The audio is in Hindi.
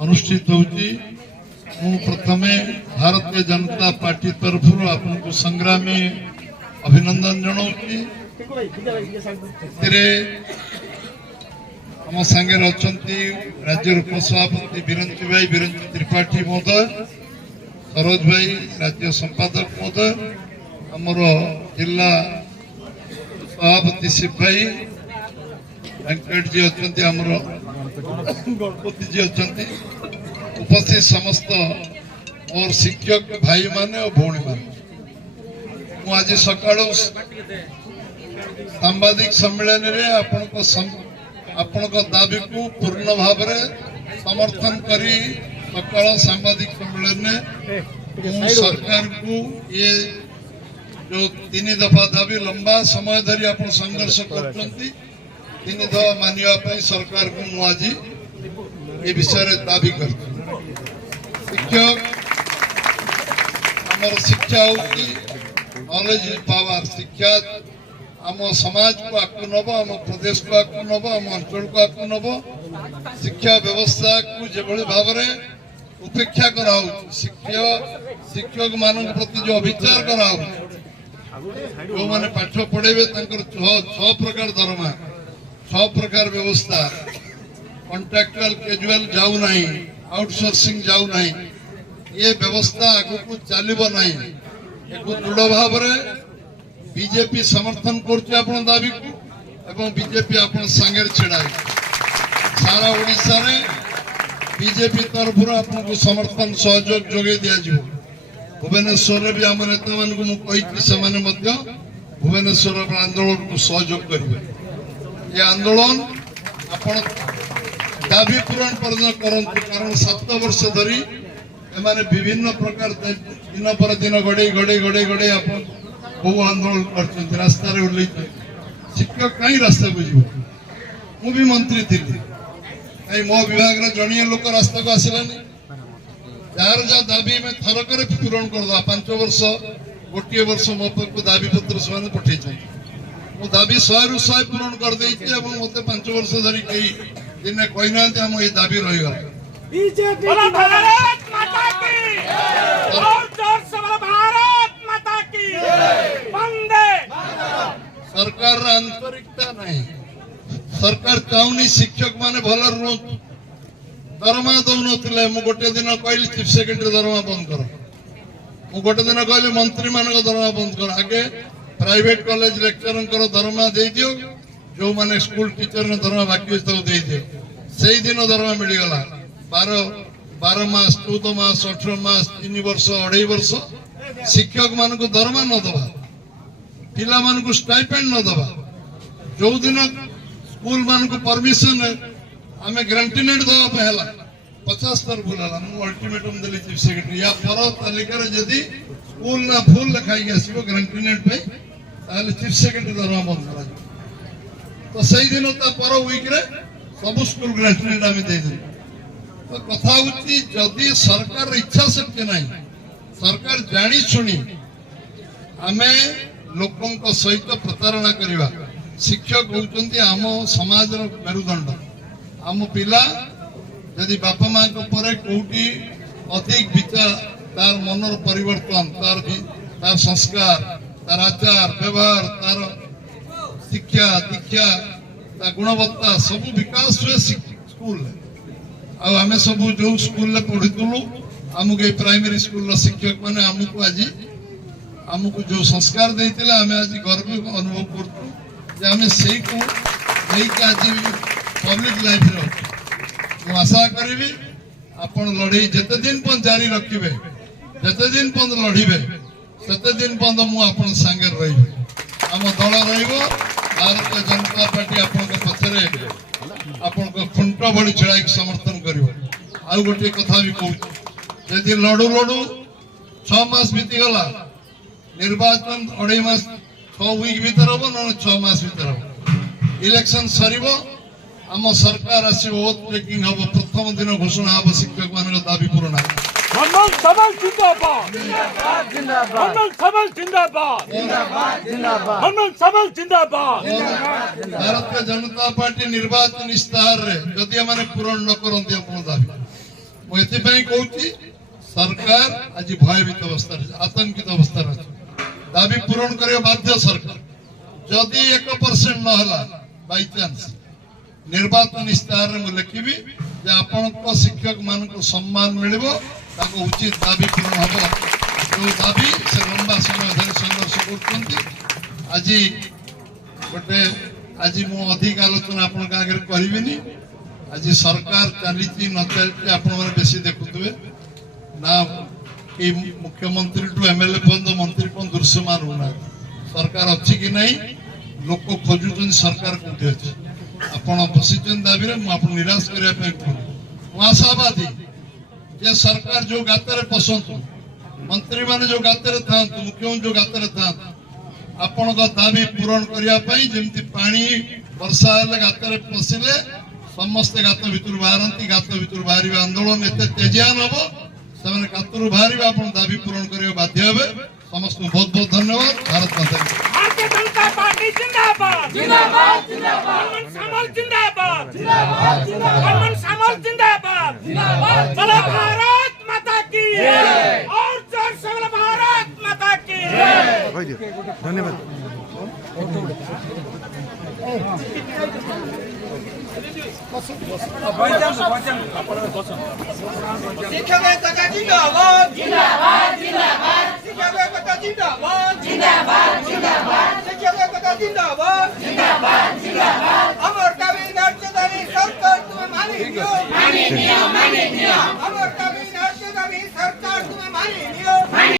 अनुष्ठित होती। मु प्रथमे भारतीय जनता पार्टी तरफ आपको संग्रामी अभिनंदन जनाऊँगी। आम सांगे अच्छा राज्य उपसभापति बिरंची भाई बिरंची त्रिपाठी महोदय, सरोज भाई राज्य संपादक महोदय, आमर जिला सभापति शिव भाई वेंकट जी अच्छा, आमर गणपति जी अच्छा, उपस्थित समस्त और शिक्षक भाई माने और भौणी माने, आज सका सांबादिक सम्मेलन रे आपण दाबी को पूर्ण भाव में समर्थन करी सका सांबादिक सम्मेलन में सरकार को ये जो 3 दफा दाबी लंबा समय धरी आप संघर्ष कर 3 दफा मानवा सरकार को आज ये विषय दाबी कर शिक्षक आम शिक्षा नॉलेज इज पावर। शिक्षा आम समाज को आगू नब, आम प्रदेश को आगू नब, आम अंचल को आगू नब। शिक्षा व्यवस्था को जो भाव में उपेक्षा करा शिक्षक मान प्रति जो अविचार करा जो मैंने पाठ पढ़ेबे 6 प्रकार दरमा, 6 प्रकार व्यवस्था, कॉन्ट्रैक्चुअल कैजुअल जाऊ नहीं, आउटसोर्सिंग जाऊ नहीं, ये व्यवस्था आगु को चलिबो नहीं। एक दृढ़ भाव में बीजेपी समर्थन करछे आपण दाबी को एवं बीजेपी आपण संगे छेड़ाई। सारा ओडिशा रे बीजेपी तरफ आपको समर्थन सहयोग जोगे दिया जिवो। भुवनेश्वर भी आम नेता मान को कही भुवनेश्वर आंदोलन को सहयोग करेंगे। ये आंदोलन आपण दाबी पूरण पर्यटन करंतु, कारण 7 वर्ष धरी एमाने विभिन्न प्रकार दिन पर दिन गड़े गड़े गड़े गड़े आप बहु आंदोलन कर रास्ता ओल्ल शिक्षक कहीं रास्ता को जीव। मु भी मंत्री थी कहीं मो विभाग जड़िए लोक रास्ता को आसलानी। जार जहाँ दाबी में थरक पूरण करदा 5 वर्ष गोटे वर्ष मो पाक दाबी पत्र से पठे मो दाबी 100 रु 100 पूरण कर मत 5 वर्ष धरी कई दिन कही ना आम ये दाबी रहीगला। सरकार आंतरिकता नहीं, सरकार चाहूनी शिक्षक माने भल रुहतु। दरमा दौन गोटे दिन कहली चीफ सेक्रेटरी दरमा बंद कर, गोटे दिन कहली मंत्री मान दरमा बंद कर। आगे प्राइवेट कॉलेज लेक्चर दरमा दे दियो, जो माने स्कूल टीचर दरमा बाकी दे दियो। से दिन दरमा मिलगला 12 मास 14 मास 18 मास 3 वर्ष 2.5 वर्ष शिक्षक मान को दरमा न दबा, पिला मान को स्टाइपेंड न दबा। जो दिन स्कूल मान को परमिशन आम ग्रांटीनेट दवा 50 तर भूला अल्टीमेटम देली चीफ सेक्रेटरी या पर तालिका जदि स्कूल ना फुल लिखाई आसो ग्रांटीनेट चीफ सेक्रेटरी दरमा बंद करा। तो सही दिन पर वीक रे सब स्कूल ग्रांटीनेट आम दे तो कथा जदि सरकार इच्छा शक्ति नहीं, सरकार जानी शुणी आमे लोकों सहित प्रतारणा करवा। शिक्षक होउचंती आम समाज मेरुदंड। आम पिला यदि बापा माँ परे कोटी अधिक विचार तार मनर परिवर्तन, तार संस्कार, तार आचार व्यवहार, तार शिक्षा दीक्षा, तार गुणवत्ता सब विकास हुए स्कूल। आम सब जो स्कूल पढ़ुलु आमको ये प्राइमरी स्कूल शिक्षक मैंने आमको आज आमको जो संस्कार देते आम आज गर्व अनुभव करें से आज पब्लिक लाइफ आशा करी आपण लड़े जिते दिन जारी रखिए, जिते दिन लड़े सेते दिन मुझे सांगे रही। आम दल भारतीय जनता पार्टी आपण पचरे आपण खुंट भली छड़ा समर्थन कर। गोटे कथा भी कहूँ यदि लड़ू लड़ू 6 मास बीतीगला निर्वाचन 2.5 मास 6 वीक भीतर हम ना 6 मास भीतर हम इलेक्शन सर आम सरकार आसो ओथ टेकिंग हम प्रथम दिन घोषणा हम शिक्षक मान दाबी पूरण। भारतीय जनता पार्टी निर्वाचन इस्ताहार जदि पूरण न करते दाबी मुझे सरकार आज भयभीत अवस्था आतंकित अवस्था दाबी पूरण कर बाध्य सरकार जदि 1% नहला बाई चांस निर्वाचन इस्ताहार में लिखी आपण शिक्षक मान सम्मान मिल उचित दाबी पूरण हम जो दाबी से लंबा समय धरी संघर्ष कर आज गोटे आज मु अधिक आलोचना आपण आगे कहबी आज सरकार चली न चलती आपण मैंने बेसी देखुए ना कि मुख्यमंत्री टू एमएलए पर्यंत मंत्री कौन दृश्यमान होना सरकार अच्छी कि नहीं लोक खोजुन सरकार कौटी अच्छे आपण बसीचन दाबी मुझे निराश करने आशावादी जे सरकार जो गाତରେ पसंद मंत्री माने जो गाତରେ था मुख्यमंत्री जो गाତରେ था आपण दाबी पूरण करने जमी पानी वर्षा गाତରେ पशिले समस्ते गात भितर बाहर गात भितर बाहर आंदोलन एत तेजियान हम से गातर बाहर दाबी पूरण करने बाध्य हे समस्त बहुत बहुत धन्यवाद। भारत माता की भारतीय जनता पार्टी जिंदाबाद जिंदाबाद जिंदाबाद सामल जिंदाबाद जिंदाबाद जिंदाबाद सामल जिंदाबाद जिंदाबाद बोलो भारत माता की जय और जोर से बोलो भारत माता की जय। धन्यवाद। शिक्षक एकता जिंदाबाद जिंदाबाद जिंदाबाद शिक्षक एकता जिंदाबाद जिंदाबाद जिंदाबाद शिक्षक एकता जिंदाबाद जिंदाबाद जिंदाबाद अमर कवि राज्यधानी सरकार तुम्हें मानी दियो अमर कवि